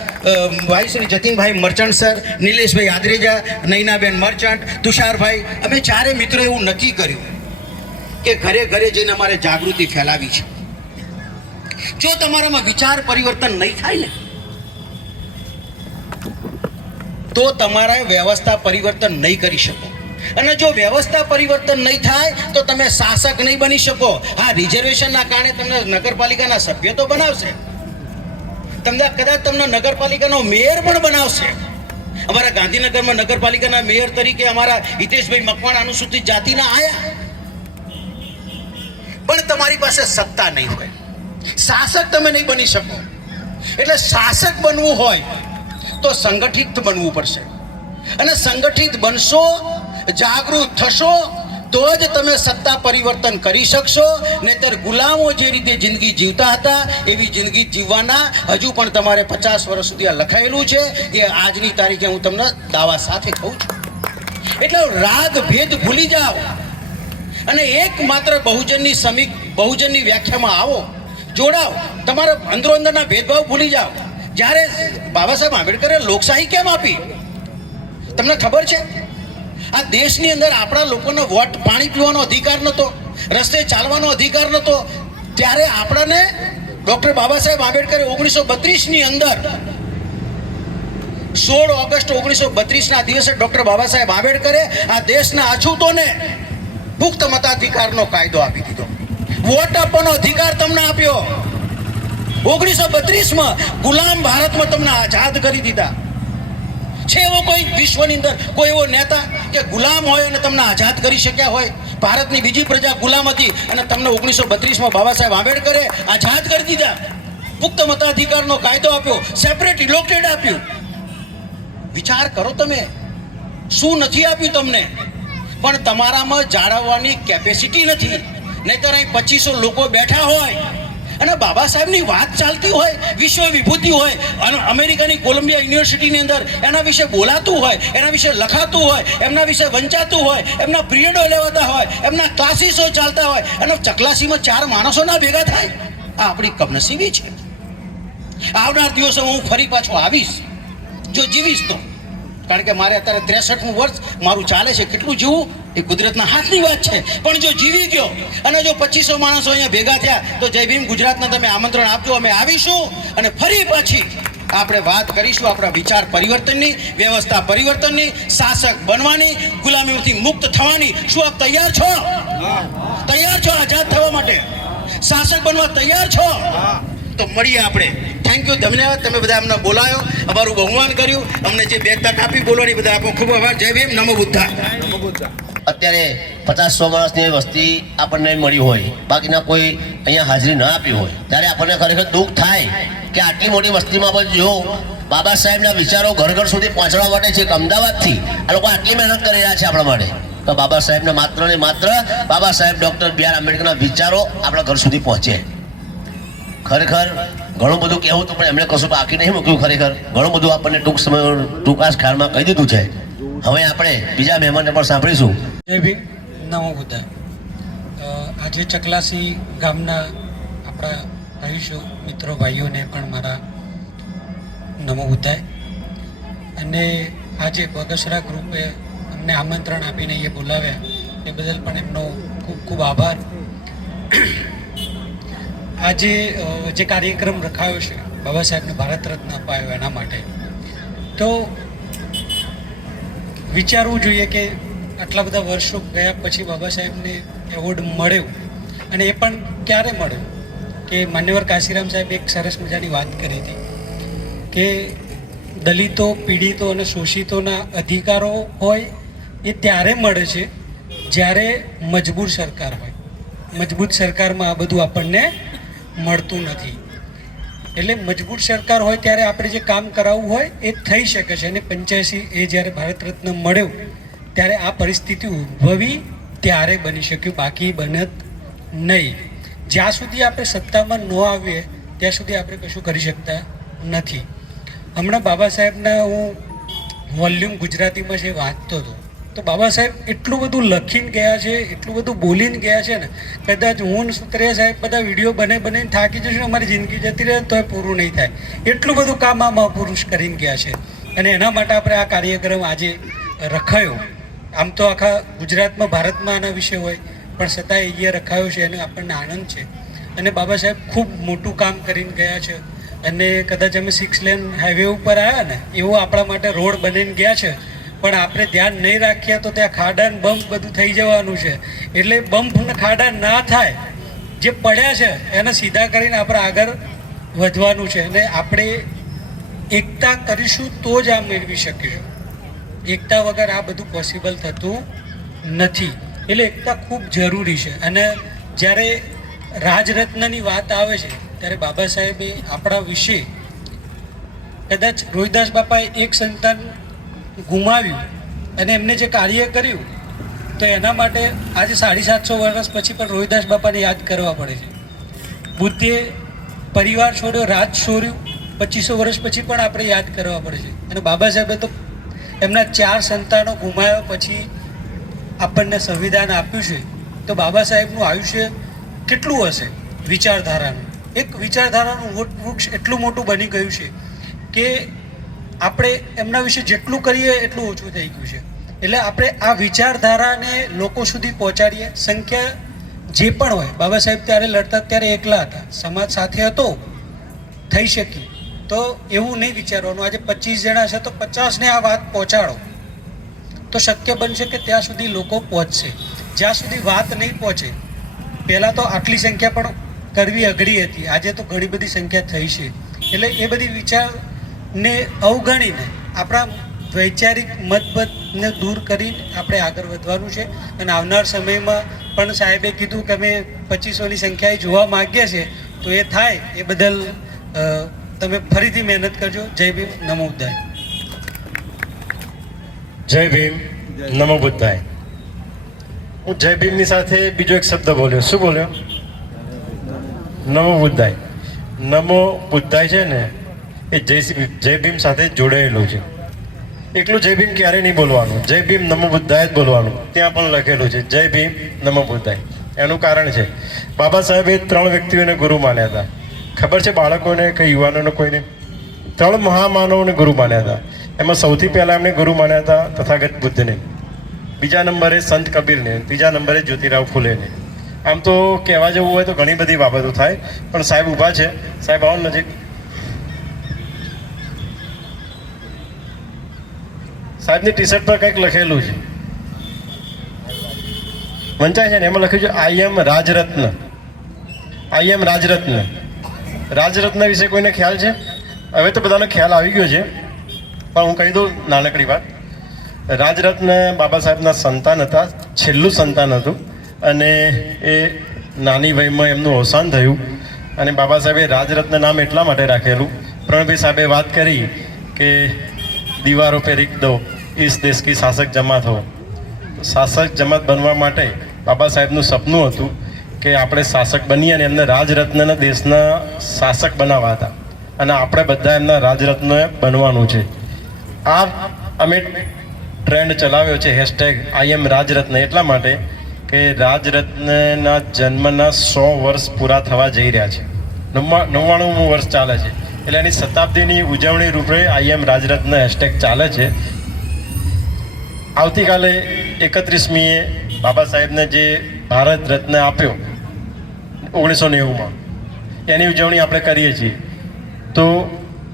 ભાઈ શ્રી જતીનભાઈ મર્ચન્ટ સર, નિલેશભાઈ આદરેજા, નૈનાબેન મર્ચન્ટ, તુષારભાઈ. અમે ચારે મિત્રો એવું નક્કી કર્યું કે ઘરે ઘરે જઈને અમારે જાગૃતિ ફેલાવી છે. જો તમારામાં વિચાર પરિવર્તન નહીં થાય ને, તો તમારે વ્યવસ્થા પરિવર્તન નહીં કરી શકો. અને જો વ્યવસ્થા પરિવર્તન નહીં થાય તો તમે શાસક નહીં બની શકો. હા, રિઝર્વેશનના કારણે તમને નગરપાલિકાના સભ્ય તો બનાવશે, કદાચ તમને નગરપાલિકાનો મેયર પણ બનાવશે. અમારા ગાંધીનગરમાં નગરપાલિકાના મેયર તરીકે અમારા હિતેશભાઈ મકવાણા અનુસૂચિત જાતિના આયા, પણ તમારી પાસે સત્તા નહીં હોય, શાસક તમે નહીં બની શકો. એટલે શાસક બનવું હોય તો સંગઠિત બનવું પડશે. અને સંગઠિત બનશો, જાગૃત થશો, તો જ તમે સત્તા પરિવર્તન કરી શકશો. નહીંતર ગુલામો જે રીતે જિંદગી જીવતા હતા એવી જિંદગી જીવવાના હજુ પણ તમારે 50 વર્ષ સુધી આ લખાયેલું છે. એ આજની તારીખે હું તમને દાવા સાથે કહું છું. એટલે રાગ ભેદ ભૂલી જાઓ અને એકમાત્ર બહુજનની વ્યાખ્યામાં આવો, જોડાઓ. તમારા અંદરોઅંદરના ભેદભાવ ભૂલી જાઓ. જ્યારે બાબા સાહેબ આંબેડકરે લોકશાહી કેમ આપી તમને ખબર છે? આ દેશની અંદર આપણા લોકોને વોટ, પાણી પીવાનો અધિકાર નહોતો, રસ્તે ચાલવાનો અધિકાર નહોતો. ત્યારે આપણને ડૉક્ટર બાબા સાહેબ આંબેડકરે 1932ની અંદર 16 ઓગસ્ટ 1932ના દિવસે ડૉક્ટર બાબા સાહેબ આંબેડકરે આ દેશના અછૂતોને પુખ્ત મતાધિકારનો કાયદો આપી દીધો. વોટ આપવાનો અધિકાર તમને આપ્યો. 1932માં ગુલામ ભારતમાં તમને આઝાદ કરી દીધા. છે એવો કોઈ વિશ્વની અંદર કોઈ એવો નેતા કે ગુલામ હોય અને તમને આઝાદ કરી શક્યા હોય? ભારતની બીજી પ્રજા ગુલામ હતી અને તમને 1932માં બાબા સાહેબ આંબેડકરે આઝાદ કરી દીધા. પુખ્ત મતાધિકારનો કાયદો આપ્યો, સેપરેટ ઇલોક્ટેડ આપ્યું. વિચાર કરો તમે, શું નથી આપ્યું તમને? પણ તમારામાં જાળવવાની કેપેસિટી નથી. નહીંતર અહીં 2500 લોકો બેઠા હોય અને બાબા સાહેબની વાત ચાલતી હોય, વિશ્વ વિભૂતિ હોય, અને અમેરિકાની કોલંબિયા યુનિવર્સિટીની અંદર એના વિશે બોલાતું હોય, એના વિશે લખાતું હોય, એમના વિશે વંચાતું હોય, એમના પિરિયડો લેવાતા હોય, એમના ક્લાસીસો ચાલતા હોય, અને ચકલાસીમાં 4 માણસો ના ભેગા થાય. આ આપણી કમનસીબી છે. આવનાર દિવસોમાં હું ફરી પાછો આવીશ, જો જીવીશ તો. કારણ કે મારે અત્યારે 63મું વર્ષ મારું ચાલે છે. કેટલું જીવું એ કુદરતના હાથની વાત છે. પણ જો જીવી ગયો અને જો 2500 માણસો અહીંયા ભેગા થયા તો જય ભીમ ગુજરાતના તમે આમંત્રણ આપજો, અમે આવીશું અને ફરી પાછી આપણે વાત કરીશું આપણા વિચાર પરિવર્તનની, વ્યવસ્થા પરિવર્તનની, શાસક બનવાની, ગુલામીઓથી મુક્ત થવાની. શું આપ તૈયાર છો? તૈયાર છો આઝાદ થવા માટે? શાસક બનવા તૈયાર છો? તો મળીએ આપણે. થેન્ક યુ, ધન્યવાદ. તમે બધા અમને બોલાયો, અમારું બહુમાન કર્યું, અમને જે 2 તક આપી બોલવાની, બધા આપો ખૂબ આભાર. જય ભીમ, નમો બુદ્ધા. અત્યારે 50-100 માણસની વસ્તી આપણને મળી હોય, બાકીના કોઈ અહીંયા હાજરી ન આપી હોય, ત્યારે આપણને ખરેખર દુઃખ થાય કે આટલી મોટી વસ્તીમાં પણ જો બાબા સાહેબના વિચારો ઘર ઘર સુધી પહોંચવા માટે છે કે અમદાવાદથી આ લોકો આટલી મહેનત કરી રહ્યા છે આપણા માટે, તો બાબા સાહેબને માત્ર ને માત્ર બાબા સાહેબ ડૉક્ટર બી.આર. આંબેડકરના વિચારો આપણા ઘર સુધી પહોંચે. ખરેખર ઘણું બધું કહેવું હતું પણ એમણે કશું બાકી નહીં મૂક્યું. ખરેખર ઘણું બધું આપણને ટૂંકા જ ખ્યાલમાં કહી દીધું છે. હવે આપણે બીજા મહેમાનને પણ સાંભળીશું. જય ભીમ, નમો બુદ્ધાય. આજે ચકલાસી ગામના આપણા રહીશો મિત્રો ભાઈઓને પણ મારા નમો બુદ્ધાય. અને આજે બગસરા ગ્રુપે અમને આમંત્રણ આપીને એ બોલાવ્યા એ બદલ પણ એમનો ખૂબ ખૂબ આભાર. આજે જે કાર્યક્રમ રખાયો છે બાબા સાહેબને ભારત રત્ન અપાયો એના માટે, તો વિચારવું જોઈએ કે આટલા બધા વર્ષો ગયા પછી બાબા સાહેબને એવોર્ડ મળ્યો, અને એ પણ ક્યારે મળ્યો કે માન્યવર કાશીરામ સાહેબ એક સરસ મજાની વાત કરી હતી કે દલિતો, પીડિતો અને શોષિતોના અધિકારો હોય એ ત્યારે મળે છે જ્યારે મજબૂર સરકાર હોય. મજબૂત સરકારમાં આ બધું આપણને મળતું નથી. એટલે મજબૂર સરકાર હોય ત્યારે આપણે જે કામ કરાવવું હોય એ થઈ શકે છે. અને 85 એ જ્યારે ભારત રત્ન મળ્યો ત્યારે આ પરિસ્થિતિ ઉદ્ભવી ત્યારે બની શક્યું, બાકી બનત નહીં. જ્યાં સુધી આપણે સત્તામાં ન આવીએ ત્યાં સુધી આપણે કશું કરી શકતા નથી. હમણાં બાબા સાહેબના હું વોલ્યુમ ગુજરાતીમાં છે વાંચતો હતો, તો બાબા સાહેબ એટલું બધું લખીને ગયા છે, એટલું બધું બોલીને ગયા છે ને, કદાચ હું સુતરિયા સાહેબ બધા વિડીયો બનાવીને થાકી જશું, અમારી જિંદગી જતી રહે તો એ પૂરું નહીં થાય. એટલું બધું કામ આ મહાપુરુષ કરીને ગયા છે. અને એના માટે આપણે આ કાર્યક્રમ આજે રખાયો. આમ તો આખા ગુજરાતમાં, ભારતમાં આના વિશે હોય, પણ છતાંય અહીંયા રખાયો છે અને આપણને આનંદ છે. અને બાબા સાહેબ ખૂબ મોટું કામ કરીને ગયા છે. અને કદાચ અમે 6 લેન હાઈવે ઉપર આવ્યા ને એવો આપણા માટે રોડ બનીને ગયા છે, પણ આપણે ધ્યાન નહીં રાખીએ તો ત્યાં ખાડા ને બમ્પ બધું થઈ જવાનું છે. એટલે બમ્પ ને ખાડા ના થાય, જે પડ્યા છે એને સીધા કરીને આપણે આગળ વધવાનું છે. અને આપણે એકતા કરીશું તો જ આ મેળવી શકીશું. એકતા વગર આ બધું પોસિબલ થતું નથી. એટલે એકતા ખૂબ જરૂરી છે. અને જ્યારે રાજરત્નની વાત આવે છે ત્યારે બાબા સાહેબે આપણા વિશે, કદાચ રોહિદાસ બાપાએ એક સંતાન ગુમાવ્યું અને એમને જે કાર્ય કર્યું, તો એના માટે આજે 750 વર્ષ પછી પણ રોહિદાસ બાપાને યાદ કરવા પડે છે. બુદ્ધે પરિવાર છોડ્યો, રાજ છોડ્યું, 2500 વર્ષ પછી પણ આપણે યાદ કરવા પડે છે. અને બાબા સાહેબે તો એમના 4 સંતાનો ગુમાવ્યા પછી આપણને સંવિધાન આપ્યું છે. તો બાબા સાહેબનું આયુષ્ય કેટલું હશે? વિચારધારાનું એક વિચારધારાનું વૃક્ષ એટલું મોટું બની ગયું છે કે આપણે એમના વિશે જેટલું કરીએ એટલું ઓછું થઈ ગયું છે. એટલે આપણે આ વિચારધારાને લોકો સુધી પહોંચાડીએ. સંખ્યા જે પણ હોય, બાબા સાહેબ ત્યારે લડતા ત્યારે એકલા હતા, સમાજ સાથે હતો, થઈ શકી. તો એવું નહીં વિચારવાનું આજે 25 જણા છે તો 50ને આ વાત પહોંચાડો, તો શક્ય બનશે કે ત્યાં સુધી લોકો પહોંચશે. જ્યાં સુધી વાત નહીં પહોંચે, પહેલાં તો આટલી સંખ્યા પણ કરવી અઘરી હતી, આજે તો ઘણી બધી સંખ્યા થઈ છે. એટલે એ બધી વિચારને અવગણીને આપણા વૈચારિક મતભેદને દૂર કરીને આપણે આગળ વધવાનું છે. અને આવનાર સમયમાં પણ સાહેબે કીધું કે અમે 2500ની સંખ્યાએ જોવા માગીએ છીએ, તો એ થાય એ બદલ તમે ફરીથી મહેનત કરજો. જય ભીમ, નમો બુદ્ધાય. જય ભીમ, નમો બુદ્ધાય. હું જય ભીમની સાથે બીજો એક શબ્દ બોલ્યો. શું બોલ્યો? નમો બુદ્ધાય. નમો બુદ્ધાય છે ને એ જય ભીમ સાથે જોડાયેલું છે. એકલું જય ભીમ ક્યારે નહીં બોલવાનું, જય ભીમ નમો બુદ્ધાય જ બોલવાનું. ત્યાં પણ લખેલું છે જય ભીમ નમો બુદ્ધાય. એનું કારણ છે બાબા સાહેબે 3 વ્યક્તિઓને ગુરુ માન્યા હતા. ખબર છે બાળકોને કે યુવાનોને કોઈને? 3 મહામાનવોને ગુરુ માન્યા હતા. એમાં સૌથી પહેલાં એમણે ગુરુ માન્યા હતા તથાગત બુદ્ધને, બીજા નંબરે સંત કબીરને, ત્રીજા નંબરે જ્યોતિરાવ ફૂલેને. આમ તો કહેવા જવું હોય તો ઘણી બધી બાબતો થાય, પણ સાહેબ ઊભા છે. સાહેબ આવો નજીક. સાહેબની ટી-શર્ટ પર કંઈક લખેલું છે, વંચાય છે ને, એમાં લખ્યું છે આઈ એમ રાજરત્ન. આઈ એમ રાજરત્ન. રાજરત્ન વિશે કોઈને ખ્યાલ છે? હવે તો બધાને ખ્યાલ આવી ગયો છે, પણ હું કહી દઉં નાનકડી વાત. રાજરત્ન બાબા સાહેબના સંતાન હતા, છેલ્લું સંતાન હતું. અને એ નાની વયમાં એમનું અવસાન થયું. અને બાબા સાહેબે રાજરત્ન નામ એટલા માટે રાખેલું, પ્રણભાઈ સાહેબે વાત કરી કે દીવારો पे लिख दो इस देश की शासक जमात हो। શાસક જમાત બનવા માટે બાબા સાહેબનું સપનું હતું કે આપણે શાસક બનીએ અને એમને રાજરત્નના દેશના શાસક બનાવવા હતા અને આપણે બધા એમના રાજરત્ન બનવાનું છે। આ અમે ટ્રેન્ડ ચલાવ્યો છે #IM રાજરત્ન એટલા માટે કે રાજરત્નના જન્મના 100 વર્ષ પૂરા થવા જઈ રહ્યા છે। 99મું વર્ષ ચાલે છે એટલે એની શતાબ્દીની ઉજવણી રૂપે IM રાજરત્ન ચાલે છે। આવતીકાલે 31મીએ બાબા સાહેબને જે ભારત રત્ન આપ્યો 1990માં એની ઉજવણી આપણે કરીએ છીએ। તો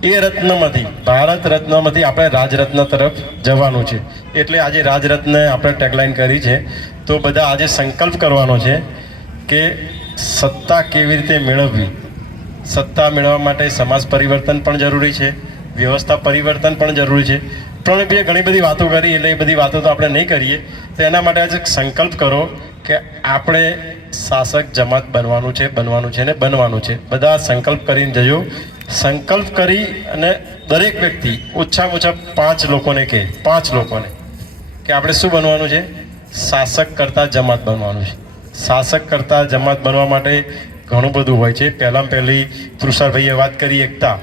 એ રત્નમાંથી ભારત રત્નમાંથી આપણે રાજરત્ન તરફ જવાનું છે એટલે આજે રાજરત્ન આપણે ટેગલાઇન કરી છે। તો બધા આજે સંકલ્પ કરવાનો છે કે સત્તા કેવી રીતે મેળવવી। સત્તા મેળવવા માટે સમાજ પરિવર્તન પણ જરૂરી છે, વ્યવસ્થા પરિવર્તન પણ જરૂરી છે। પણ બે ઘણી બધી વાતો કરી એટલે એ બધી વાતો તો આપણે નહીં કરીએ તો એના માટે આજે સંકલ્પ કરો કે આપણે શાસક જમાત બનવાનું છે ને બનવાનું છે। બધા સંકલ્પ કરીને જજો। સંકલ્પ કરી અને દરેક વ્યક્તિ ઓછામાં ઓછા 5 લોકોને કે આપણે શું બનવાનું છે? શાસક કરતાં જમાત બનવાનું છે। શાસક કરતાં જમાત બનવા માટે ઘણું બધું હોય છે। પહેલી તુષારભાઈએ વાત કરી એકતા,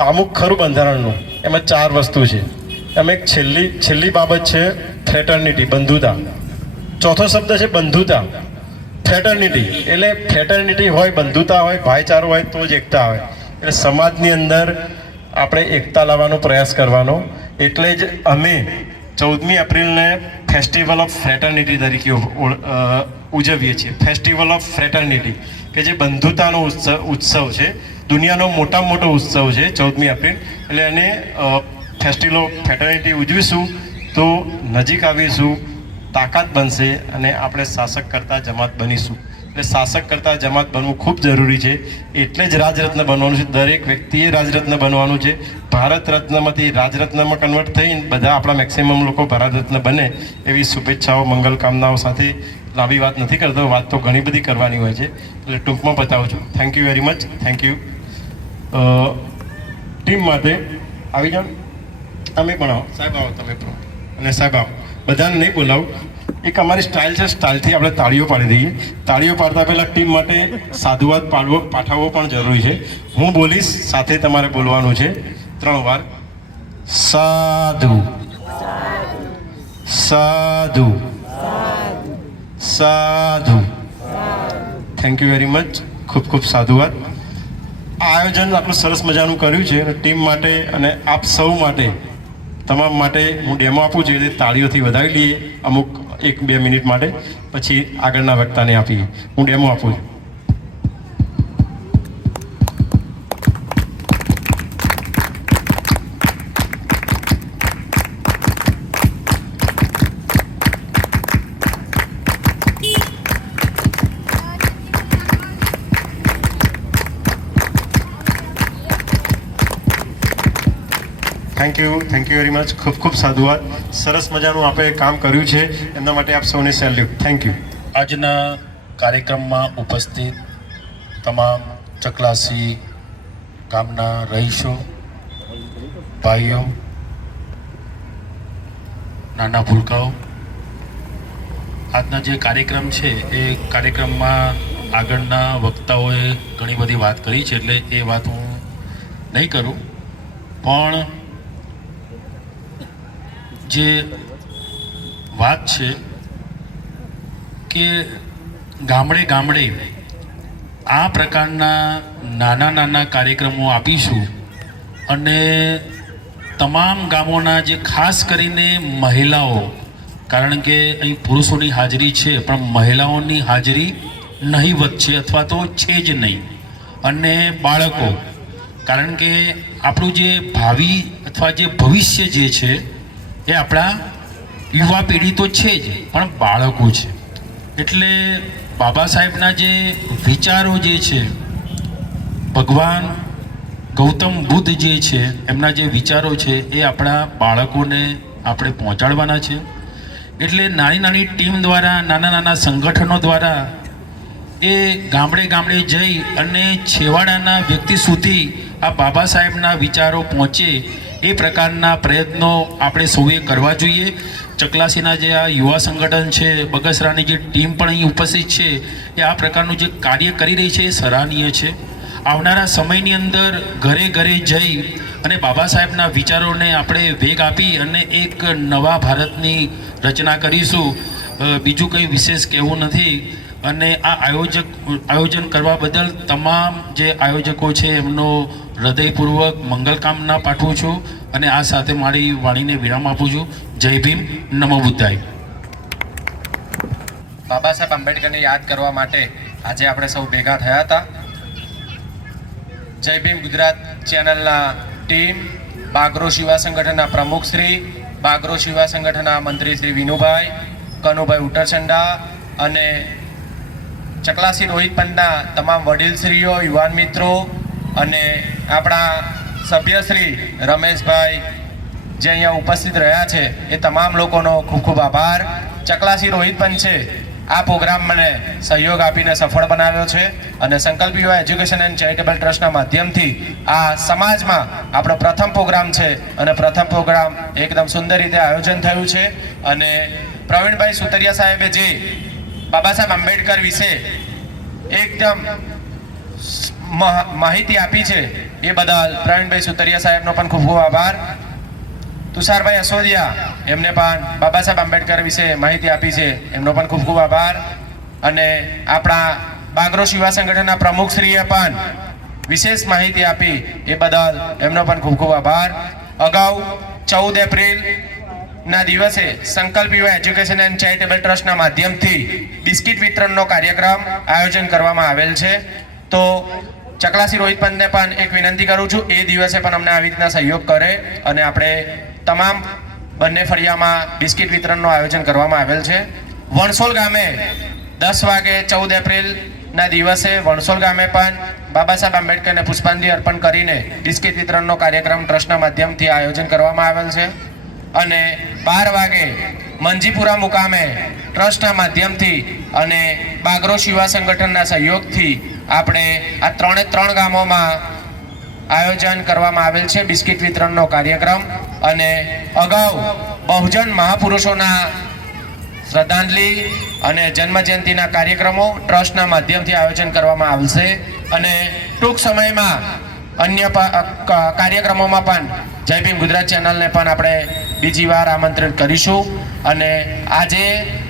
અમુક ખરું બંધારણનું એમાં 4 વસ્તુ છે। એમાં એક છેલ્લી બાબત છે ફ્રેટર્નિટી, બંધુતા। ચોથો શબ્દ છે બંધુતા, ફ્રેટર્નિટી। એટલે ફ્રેટર્નિટી હોય, બંધુતા હોય, ભાઈચારો હોય તો જ એકતા આવે। એટલે સમાજની અંદર આપણે એકતા લાવવાનો પ્રયાસ કરવાનો। એટલે જ અમે 14મી એપ્રિલને ફેસ્ટિવલ ઓફ ફ્રેટર્નિટી તરીકે ઉજવીએ છીએ। ફેસ્ટિવલ ઓફ ફ્રેટર્નિટી કે જે બંધુતાનો ઉત્સવ છે, દુનિયાનો મોટામાં મોટો ઉત્સવ છે 14મી એપ્રિલ। એટલે એને ફેસ્ટિવલ ઓફ ફ્રેટર્નિટી ઉજવીશું તો નજીક આવીશું, તાકાત બનશે અને આપણે શાસક કરતાં જમાત બનીશું। એટલે શાસક કરતાં જમાત બનવું ખૂબ જરૂરી છે। એટલે જ રાજરત્ન બનવાનું છે। દરેક વ્યક્તિએ રાજરત્ન બનવાનું છે। ભારત રત્નમાંથી રાજરત્નમાં કન્વર્ટ થઈને બધા આપણા મેક્સિમમ લોકો ભારત રત્ન બને એવી શુભેચ્છાઓ, મંગલ કામનાઓ સાથે લાંબી વાત નથી કરતો, વાત તો ઘણી બધી કરવાની હોય છે એટલે ટૂંકમાં બતાવું છું। Thank you very much, thank you. Team માટે આવી જાઓ, તમે પણ આવો, સાહેબ આવો, તમે પણ અને સાહેબ આવો, બધાને નહીં બોલાવું। એક અમારી સ્ટાઇલ છે, સ્ટાઇલથી આપણે તાળીઓ પાડી દઈએ। તાળીઓ પાડતા પહેલાં ટીમ માટે સાધુવાદ પાઠવવો પણ જરૂરી છે। હું બોલીશ, સાથે તમારે બોલવાનું છે 3 વાર। સાધુ, સાધુ, સાધુ। થેન્ક યુ વેરી મચ, ખૂબ ખૂબ સાધુવાદ। આ આયોજન આટલું સરસ મજાનું કર્યું છે અને ટીમ માટે અને આપ સૌ માટે, તમામ માટે હું ડેમો આપું છું એટલે તાળીઓથી વધાવી લઈએ અમુક 1-2 મિનિટ માટે, પછી આગળના વક્તાને આપીએ। હું ડેમો આપું છું। થેન્ક યુ વેરી મચ, ખૂબ ખૂબ સાધુવાદ। સરસ મજાનું આપણે કામ કર્યું છે એમના માટે આપ સૌને સેલ્યુટ। Thank you. આજના કાર્યક્રમમાં ઉપસ્થિત તમામ ચકલાસી ગામના રહીશો, ભાઈઓ, નાના ભૂલકાઓ, આજના જે કાર્યક્રમ છે એ કાર્યક્રમમાં આગળના વક્તાઓએ ઘણી બધી વાત કરી છે એટલે એ વાત હું નહીં કરું, પણ જે વાત છે કે ગામડે ગામડે આ પ્રકારના નાના કાર્યક્રમો આપીશું અને તમામ ગામોના જે ખાસ કરીને મહિલાઓ, કારણ કે અહીં પુરુષોની હાજરી છે પણ મહિલાઓની હાજરી નહીવત છે અથવા તો છે જ નહીં, અને બાળકો, કારણ કે આપણું જે ભાવિ અથવા જે ભવિષ્ય જે છે એ આપણા યુવા પેઢી તો છે જ પણ બાળકો છે। એટલે બાબા સાહેબના જે વિચારો જે છે, ભગવાન ગૌતમ બુદ્ધ જે છે એમના જે વિચારો છે એ આપણા બાળકોને આપણે પહોંચાડવાના છે। એટલે નાની ટીમ દ્વારા, નાના સંગઠનો દ્વારા એ ગામડે ગામડે જઈ અને છેવાડાના વ્યક્તિ સુધી આ બાબા સાહેબના વિચારો પહોંચે એ પ્રકારના પ્રયત્નો આપણે સૌએ કરવા જોઈએ. ચકલાસીના જે આ યુવા સંગઠન છે, બગસરાની જે ટીમ પણ અહીં ઉપસ્થિત છે, એ આ પ્રકારનું જે કાર્ય કરી રહી છે એ સરાહનીય છે. આવનારા સમયની અંદર ઘરે ઘરે જઈ અને બાબા સાહેબના વિચારોને આપણે વેગ આપી અને એક નવા ભારતની રચના કરીશું. બીજું કંઈ વિશેષ કહેવું નથી. અને આ આયોજન કરવા બદલ તમામ જે આયોજકો છે એમનો હૃદયપૂર્વક મંગલ કામના પાઠવું છું અને આ સાથે મારી વાણીને વિરામ આપું છું. જય ભીમ, નમો બુદ્ધાય. બાબા સાહેબ આંબેડકરને યાદ કરવા માટે આજે આપણે સૌ ભેગા થયા હતા. જય ભીમ ગુજરાત ચેનલના ટીમ, બાગરોશ યુવા સંગઠનના પ્રમુખ શ્રી, બાગરોશ યુવા સંગઠનના મંત્રી શ્રી વિનુભાઈ, કનુભાઈ ઉટરચંડા અને ચકલાસી રોહિત પંથના તમામ વડીલશ્રીઓ, યુવાન મિત્રો અને આપણા સભ્યશ્રી રમેશભાઈ જે અહીંયા ઉપસ્થિત રહ્યા છે એ તમામ લોકોનો ખૂબ ખૂબ આભાર. ચકલાસી રોહિત પંથ છે આ પ્રોગ્રામ મને સહયોગ આપીને સફળ બનાવ્યો છે અને સંકલ્પ યુવા એજ્યુકેશન એન્ડ ચેરિટેબલ ટ્રસ્ટના માધ્યમથી આ સમાજમાં આપણો પ્રથમ પ્રોગ્રામ છે અને પ્રથમ પ્રોગ્રામ એકદમ સુંદર રીતે આયોજન થયું છે. અને પ્રવીણભાઈ સુતરિયા સાહેબે જે બાબા સાહેબ આંબેડકર વિશે એકદમ માહિતી આપી છે એ બદલ પ્રવીણભાઈ સુતરિયા સાહેબનો પણ ખૂબ ખૂબ આભાર. તુષારભાઈ અસોદિયા એમને પણ બાબા સાહેબ આંબેડકર વિશે માહિતી આપી છે, એમનો પણ ખૂબ ખૂબ આભાર. અને આપણા બાગરોશ યુવા સંગઠનના પ્રમુખશ્રીએ પણ વિશેષ માહિતી આપી એ બદલ એમનો પણ ખૂબ ખૂબ આભાર. અગાઉ 14 એપ્રિલના દિવસે સંકલ્પ યુવા એજ્યુકેશન એન્ડ ચેરિટેબલ ટ્રસ્ટના માધ્યમથી બિસ્કિટ વિતરણનો કાર્યક્રમ આયોજન કરવામાં આવેલ છે. તો ચકલાસી રોહિત પંથને પણ એક વિનંતી કરું છું એ દિવસે પણ અમને આવી રીતના સહયોગ કરે અને આપણે તમામ બંને ફળિયામાં બિસ્કિટ વિતરણનું આયોજન કરવામાં આવેલ છે. વણસોલ ગામે 10 વાગે 14 એપ્રિલના દિવસે વણસોલ ગામે પણ બાબા સાહેબ આંબેડકરને પુષ્પાંજલિ અર્પણ કરીને બિસ્કિટ વિતરણનો કાર્યક્રમ ટ્રસ્ટના માધ્યમથી આયોજન કરવામાં આવેલ છે. અને 12 વાગે મંજીપુરા મુકામે ટ્રસ્ટના માધ્યમથી અને બાગરોશ યુવા સંગઠનના સહયોગથી આપણે આ 3 ગામોમાં આયોજન કરવામાં આવેલ છે બિસ્કિટ વિતરણનો કાર્યક્રમ. અને અગાઉ બહુજન મહાપુરુષોના શ્રદ્ધાંજલિ અને જન્મજયંતિના કાર્યક્રમો ટ્રસ્ટના માધ્યમથી આયોજન કરવામાં આવશે. અને ટૂંક સમયમાં અન્ય કાર્યક્રમોમાં પણ જય ભીમ ગુજરાત ચેનલને પણ આપણે બીજી વાર આમંત્રિત કરીશું. અને આજે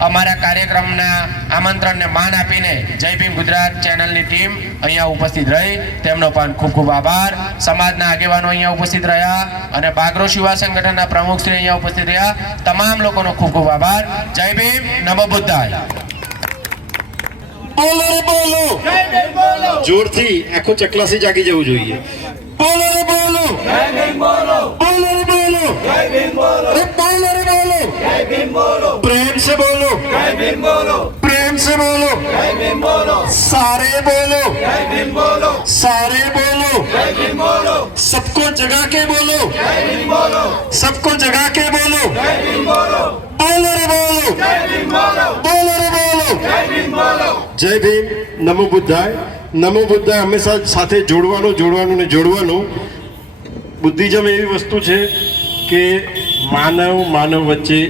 અમારા કાર્યક્રમના આમંત્રણને માન આપીને જય ભીમ ગુજરાત ચેનલની ટીમ અહીંયા ઉપસ્થિત રહી તેમનો પણ ખૂબ ખૂબ આભાર. સમાજના આગેવાનો અહીંયા ઉપસ્થિત રહ્યા અને બાગરોશ યુવા સંગઠનના પ્રમુખશ્રી અહીંયા ઉપસ્થિત રહ્યા. તમામ લોકોનો ખૂબ ખૂબ આભાર. જય ભીમ, નમો બુદ્ધાય. બોલો રે બોલો, જોરથી આખું ચકલાસી જાગી જવું જોઈએ. બોલો રે બોલો, બોલો રે બોલો, અરે બોલો રે બોલો, પ્રેમ से बोलो, प्रेम से बोलो, सारे बोलो, सारे बोलो, सबको जगा के बोलो, सबको जगा के बोलो, बोलो रे बोलो, बोलो रे बोलो. जय भीम, नमो बुद्धाय. નમો બુદ્ધાય હંમેશા સાથે જોડવાનું ને જોડવાનું. બુદ્ધિઝમ એવી વસ્તુ છે કે માનવ વચ્ચે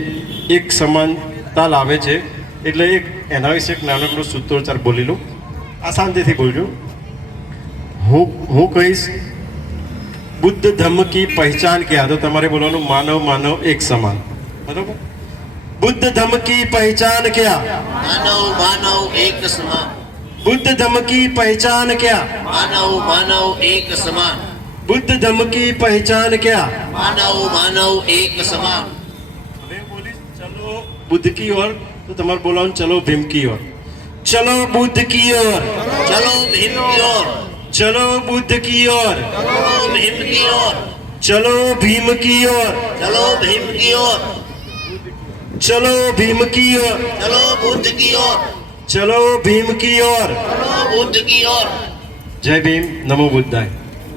એક સમાનતા લાવે છે. એટલે એના વિશે એક નાનકડો સૂત્રોચ્ચાર બોલી લઉં. આ શાંતિથી બોલજો. હું કહીશ બુદ્ધ ધમ્મ કી પહેચાન ક્યાં, તો તમારે બોલવાનું માનવ એક સમાન. બરોબર? બુદ્ધ ધમ્મ કી પહેચાન ક્યાં? માનવ એક સમાન. बुद्ध धम्म की पहचान क्या? मानव एक समान. बुद्ध धम्म की पहचान क्या? मानव एक समान. चलो बुद्ध की ओर, तो तुम्हारे बोला चलो भीम की ओर. चलो बुद्ध की ओर, चलो भीम की ओर, चलो बुद्ध की ओर, चलो भीम की ओर, चलो भीम की ओर, चलो भीम की ओर, चलो भीम की ओर, चलो बुद्ध की ओर, चलो भीम की ओर. चलो बुद्ध की ओर. जय भीम, नमो बुद्धाय.